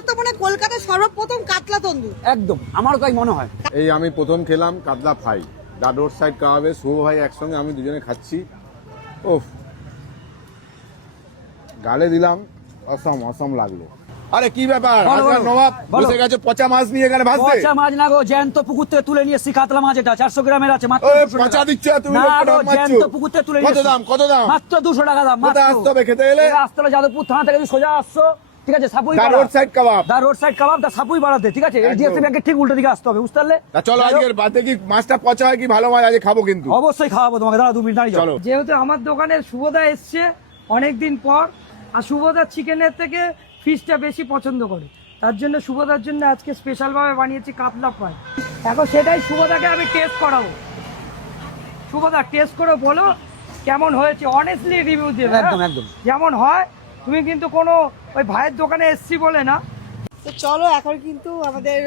আমার তো মনে হয় কলকাতার সর্বপ্রথম কাতলা তন্দুর। একদম আমারও তাই মনে হয়। এই আমি প্রথম খেলাম কাতলা ফ্রাই, দা রোড সাইড কাবাবে, শুভ ভাই একসঙ্গে আমি দুজনে খাচ্ছি। ওফ, গালে দিলাম, অসম অসম লাগলো। আরে কি ব্যাপার, বলো, হাজার বলো, নবাব বলো। বসে গেছে পচা মাছ নিয়ে এখানে ভাজতে। পচা মাছ না গো, জ্যান্ত পুকুর থেকে তুলে নিয়ে এসেছি কাতলা মাছ, এটা 400 গ্রামের আছে মাত্র ওই 200 পচা টাকা। দিচ্ছ তুমি, না লোকটা গো, দাম মারছো। জ্যান্ত পুকুর থেকে তুলে নিয়ে কত এসেছি। দাম, কত দাম? মাত্র 200 টাকা দাম। কোথায় আসতে হবে খেতে এলে? আসতে হবে যাদবপুর থানা থেকে, তুমি সোজা আসছো, ঠিক আছে, সাপুই দা রোড সাইড কাবাব। দা রোড সাইড কাবাব, দা সাপুই পাড়াতে, ঠিক আছে, এইচডিএফসি ব্যাংকের ঠিক উল্টো দিকে আসতে হবে, বুঝতে পারলে? তা চলো আজকের বাদে কি মাছটা পচা হয় কি ভালো মাছ আজকে খাবো কিন্তু। অবশ্যই খাওয়াবো তোমাকে, দাঁড়া 2 মিনিট দাঁড়িয়ে যাও। চলো। যেহেতু আমার দোকানে শুভদা এসছে অনেকদিন পর, আর শুভদা চিকেনের থেকে ফিশটা বেশি পছন্দ করে, তার জন্য শুভদার জন্য আজকে স্পেশালভাবে বানিয়েছি কাতলা ফ্রাই। এখন সেটাই শুভদাকে আমি টেস্ট করাবো। শুভদা টেস্ট করে বলো কেমন হয়েছে, অনেস্টলি রিভিউ দেবে। একদম, একদম। যেমন হয়, তুমি কিন্তু কোনো ওই ভাইয়ের দোকানে এসছি বলে না। তো চলো এখন কিন্তু আমাদের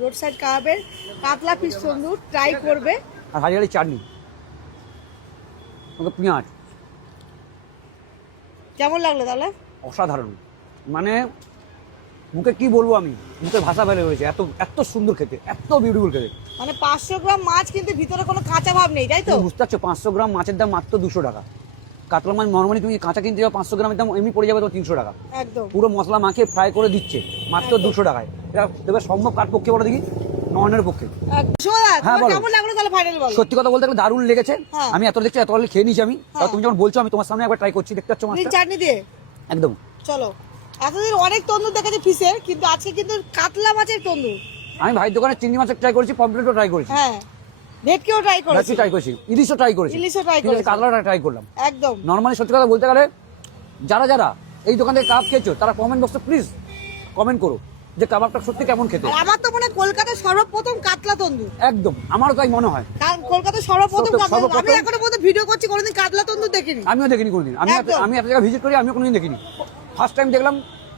রোড সাইড কাবাবের কাতলা ফিশ তন্দুর ট্রাই করবে। আর হাজারি চাটনি, ওকে পেঁয়াজ, কেমন লাগলো তাহলে? অসাধারণ, মানে মুখে কি বলবো, আমি মুখের ভাষা ফেলে হয়েছে, এত এত সুন্দর খেতে, এত বিউটিফুল খেতে। মানে 500 গ্রাম মাছ কিন্তু ভিতরে কোনো কাঁচা ভাব নেই, তাই তো? তুমি বুঝতে পারছো, 500 গ্রাম মাছের দাম মাত্র 200 টাকা। কাতলা মাছ নর্মালি তুমি কাঁচা কিনতে যাও 500 গ্রামের দাম এমনি পড়ে যাবে তো 300 টাকা। একদম। পুরো মশলা মাখিয়ে ফ্রাই করে দিচ্ছে মাত্র 200 টাকায়। এটা দেবে সম্ভব কার পক্ষে বলো দেখি? নয়নের পক্ষে। শোনা, হ্যাঁ, তোমার বলো। কেমন লাগলো তাহলে ফাইনাল বলো। সত্যি কথা বলতে গেলে দারুণ লেগেছে। হ্যাঁ। আমি এত দেখছি, এত খেয়ে নিয়েছি আমি। হ্যাঁ। তুমি যখন বলছো আমি তোমার সামনে একবার ট্রাই করছি, দেখতে পাচ্ছ গ্রিন মাছটা চাটনি দিয়ে একদম। চলো। এতদিন অনেক তন্দুর দেখেছি ফিশের, কিন্তু আজকে কিন্তু কাতলা মাছের তন্দুর। আমি ভাই দোকানে চিংড়ি মাছের ট্রাই করেছি, পমফ্রেটও ট্রাই করেছি, হ্যাঁ, ভেটকিও ট্রাই করেছি, ট্রাই করেছি, ইলিশও ট্রাই করেছি, ইলিশও try ঠিক আছে, করেছি। কাতলাটা ট্রাই করলাম। একদম। নর্মালি সত্যি কথা বলতে গেলে যারা যারা এই দোকান থেকে কাবাব খেয়েছো তারা কমেন্ট বক্সে প্লিজ কমেন্ট করো যে কাবাবটা সত্যি কেমন খেতে। আর আমার তো মনে হয় কলকাতার সর্বপ্রথম কাতলা তন্দুর। একদম আমারও তাই মনে হয়। কারণ কলকাতার সর্বপ্রথম কাতলা তন্দুর। সর্বপ্রথম। আমি এখনো পর্যন্ত ভিডিও করছি, কোনোদিন কাতলা তন্দুর দেখিনি। আমিও দেখিনি কোনোদিন, একদম। আমি এত জায়গায় ভিজিট করি, আমিও কোনোদিন দেখিনি। ফার্স্ট টাইম দেখলাম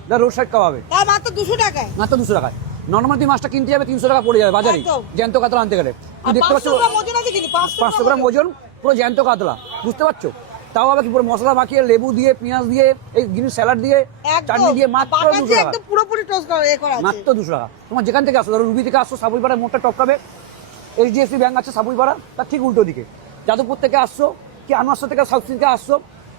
দ্য রোড সাইড কাবাবে, তার মাত্র 200 টাকায়। মাত্র 200 টাকায়। নর্মাল তুমি মাছটা কিনতে যাবে 300 টাকা পড়ে যাবে বাজারে, একদম। জ্যান্ত কাতলা আনতে গেলে। আর তুমি দেখতে পাচ্ছ 500 গ্রাম ওজন আছে কিন্তু 500 গ্রাম ওজন, পুরো জ্যান্ত কাতলা, বুঝতে পারছো? তাও আবার কি পুরো মশলা মাখিয়ে, লেবু দিয়ে, পেঁয়াজ দিয়ে, এই গ্রিন স্যালাড দিয়ে, চাটনি দিয়ে, মাত্র 200 টাকা। একদম পুরোপুরি টোস্ট করা আছে। মাত্র 200 টাকা। তোমার যেখান থেকে আসো, ধরো রুবি থেকে আসছো, সাপুইপাড়ার মোড়টা টপকাবে, এইচডিএফসি ব্যাংক আছে সাপুইপাড়া, তার ঠিক উল্টো দিকে। যাদবপুর থেকে আসছো কি আনোয়ারশা থেকে, সাউথ সিটি থেকে আসছো,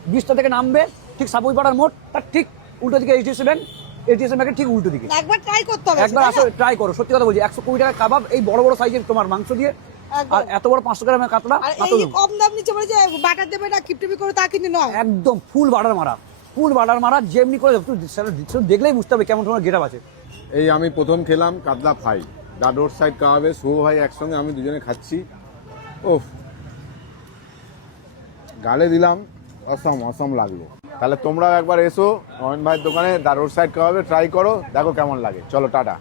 ব্রিজটা থেকে নামবে, ঠিক সাপুইপাড়ার মোড়, তার ঠিক উল্টো দিকে এইচডিএফসি ব্যাংক, এইচডিএফসি ব্যাংকের ঠিক উল্টো দিকে। একবার ট্রাই করতে হবে। একবার আসো, ট্রাই করো, সত্যি কথা বলছি। 120 টাকা কাবাব, এই বড় বড় সাইজের তোমার মাংস দিয়ে, একদম। আর এত বড় 500 গ্রামের কাতলা আর মাত্র এই যে কম দাম নিচ্ছে বলে যে বাটার দেবে না, কিপটিপি করে তা কিন্তু নয়। একদম ফুল বাটার মারা, ফুল বাটার মারা, যেমনি করে তুমি দেখলেই বুঝতে হবে কেমন তোমার গেটআপ আছে। এই আমি প্রথম খেলাম কাতলা ফ্রাই, দা রোড সাইড কাবাবে, শুভ ভাই একসঙ্গে আমি দুজনে খাচ্ছি। ওফ, গালে দিলাম, অসম অসম লাগলো। তাহলে তোমরাও একবার এসো নয়ন ভাইয়ের দোকানে, দা রোড সাইড কাবাবে ট্রাই করো, দেখো কেমন লাগে। চলো টাটা।